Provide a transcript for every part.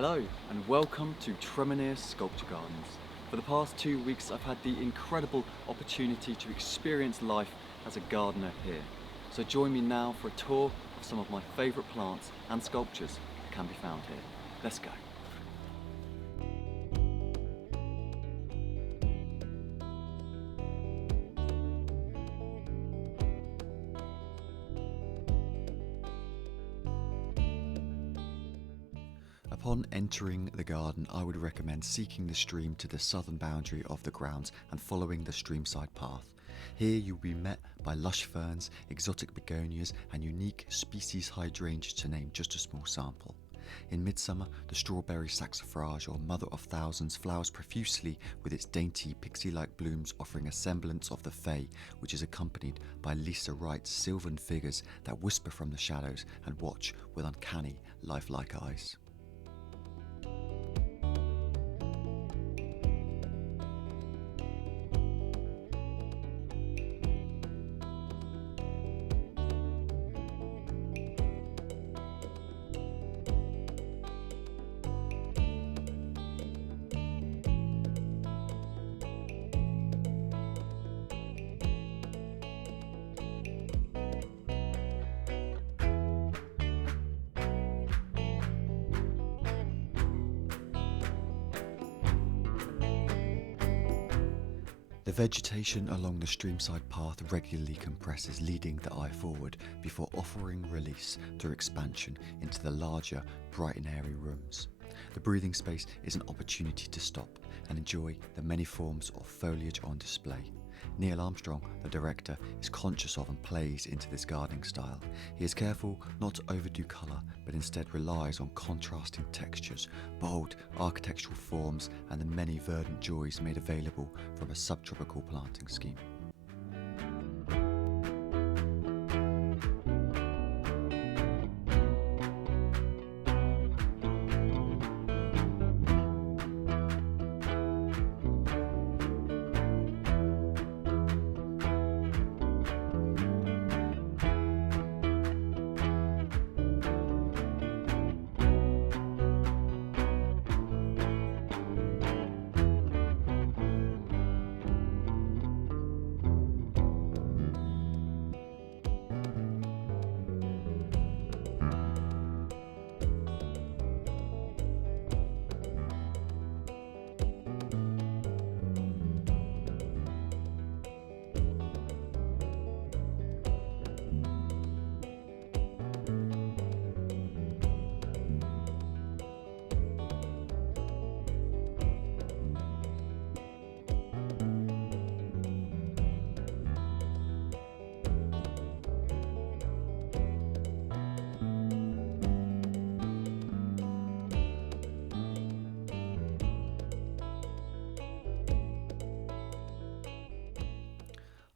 Hello and welcome to Tremenheere Sculpture Gardens. For the past 2 weeks I've had the incredible opportunity to experience life as a gardener here. So join me now for a tour of some of my favourite plants and sculptures that can be found here. Let's go. Upon entering the garden, I would recommend seeking the stream to the southern boundary of the grounds and following the streamside path. Here you will be met by lush ferns, exotic begonias and unique species hydrangeas, to name just a small sample. In midsummer, the strawberry saxifrage, or mother of thousands, flowers profusely with its dainty pixie-like blooms, offering a semblance of the fae, which is accompanied by Lisa Wright's sylvan figures that whisper from the shadows and watch with uncanny, lifelike eyes. The vegetation along the streamside path regularly compresses, leading the eye forward before offering release through expansion into the larger, bright and airy rooms. The breathing space is an opportunity to stop and enjoy the many forms of foliage on display. Neil Armstrong, the director, is conscious of and plays into this gardening style. He is careful not to overdo colour, but instead relies on contrasting textures, bold architectural forms and the many verdant joys made available from a subtropical planting scheme.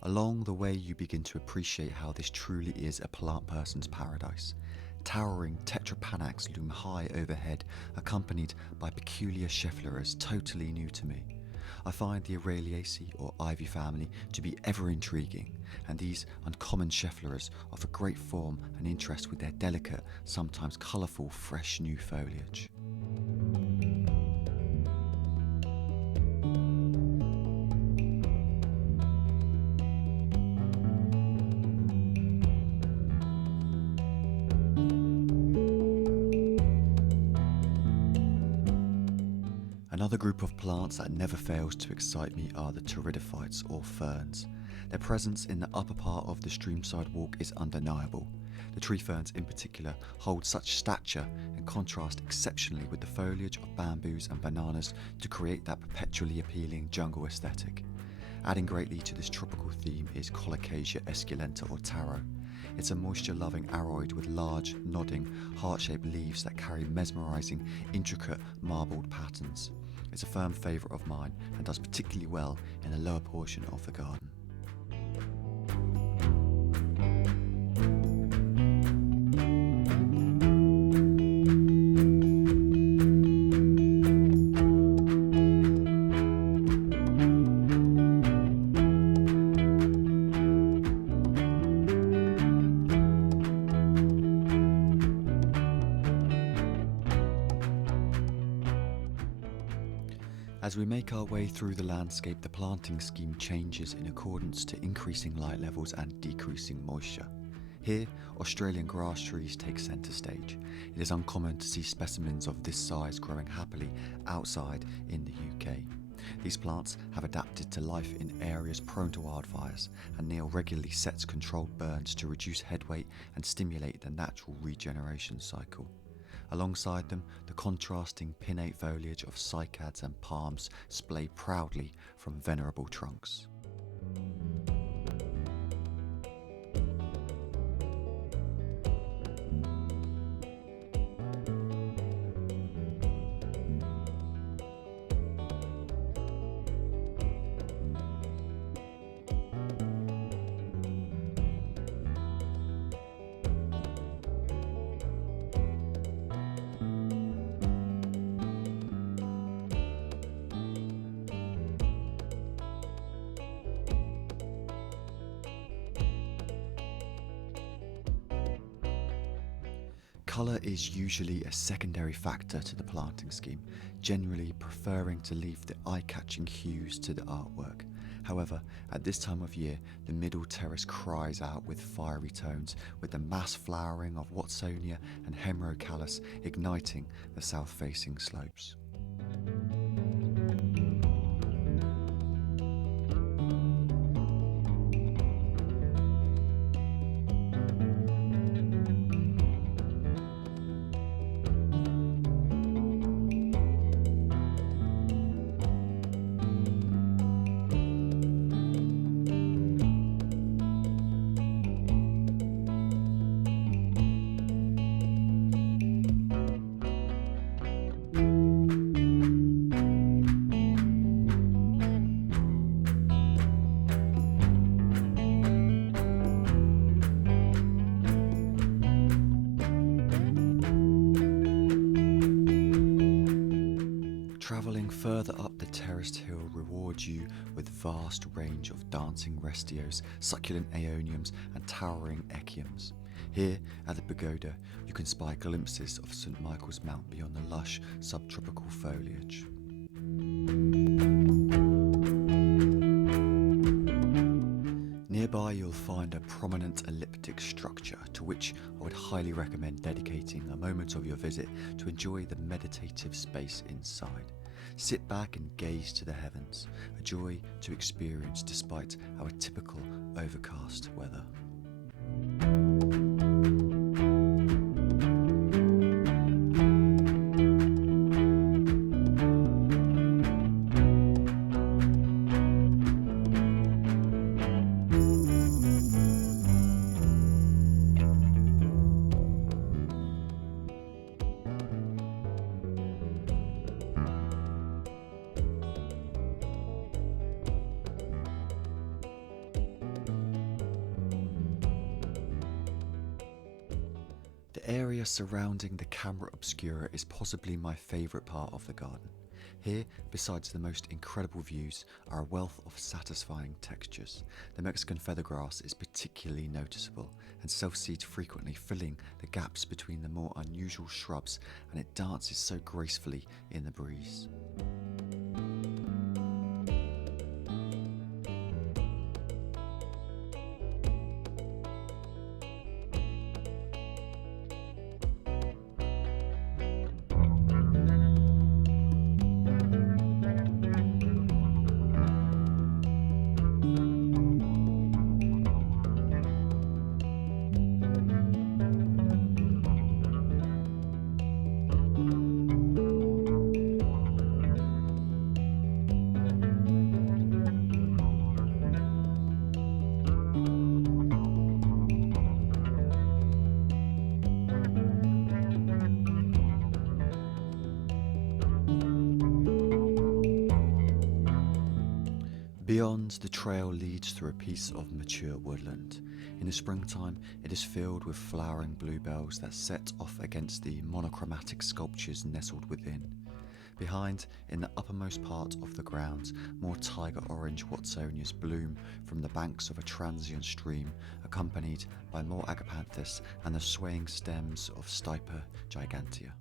Along the way you begin to appreciate how this truly is a plant person's paradise. Towering tetrapanax loom high overhead, accompanied by peculiar scheffleras totally new to me. I find the Araliaceae or ivy family to be ever intriguing, and these uncommon scheffleras offer great form and interest with their delicate, sometimes colourful, fresh new foliage. Another group of plants that never fails to excite me are the pteridophytes or ferns. Their presence in the upper part of the streamside walk is undeniable. The tree ferns in particular hold such stature and contrast exceptionally with the foliage of bamboos and bananas to create that perpetually appealing jungle aesthetic. Adding greatly to this tropical theme is Colocasia esculenta or taro. It's a moisture-loving aroid with large, nodding, heart-shaped leaves that carry mesmerising, intricate, marbled patterns. It's a firm favourite of mine and does particularly well in the lower portion of the garden. As we make our way through the landscape, the planting scheme changes in accordance to increasing light levels and decreasing moisture. Here, Australian grass trees take centre stage. It is uncommon to see specimens of this size growing happily outside in the UK. These plants have adapted to life in areas prone to wildfires, and Neil regularly sets controlled burns to reduce head weight and stimulate the natural regeneration cycle. Alongside them, the contrasting pinnate foliage of cycads and palms splay proudly from venerable trunks. Colour is usually a secondary factor to the planting scheme, generally preferring to leave the eye-catching hues to the artwork. However, at this time of year, the middle terrace cries out with fiery tones, with the mass flowering of Watsonia and Hemerocallis igniting the south-facing slopes. Travelling further up the terraced hill rewards you with vast range of dancing restios, succulent aeoniums and towering echiums. Here at the pagoda you can spy glimpses of St Michael's Mount beyond the lush subtropical foliage. Nearby you'll find a prominent elliptic structure to which I would highly recommend dedicating a moment of your visit to enjoy the meditative space inside. Sit back and gaze to the heavens, a joy to experience despite our typical overcast weather. The area surrounding the Camera Obscura is possibly my favourite part of the garden. Here, besides the most incredible views, are a wealth of satisfying textures. The Mexican feathergrass is particularly noticeable, and self-seeds frequently filling the gaps between the more unusual shrubs, and it dances so gracefully in the breeze. Beyond, the trail leads through a piece of mature woodland. In the springtime, it is filled with flowering bluebells that set off against the monochromatic sculptures nestled within. Behind, in the uppermost part of the grounds, more tiger orange Watsonias bloom from the banks of a transient stream, accompanied by more agapanthus and the swaying stems of Stipa gigantea.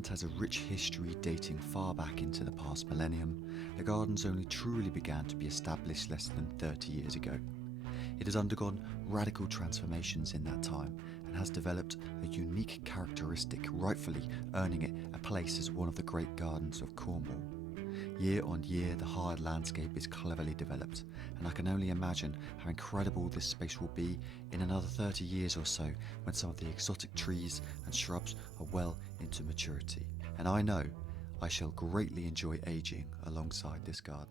plant has a rich history dating far back into the past millennium, the gardens only truly began to be established less than 30 years ago. It has undergone radical transformations in that time and has developed a unique characteristic, rightfully earning it a place as one of the great gardens of Cornwall. Year on year, the hard landscape is cleverly developed, and I can only imagine how incredible this space will be in another 30 years or so when some of the exotic trees and shrubs are well into maturity. And I know I shall greatly enjoy aging alongside this garden.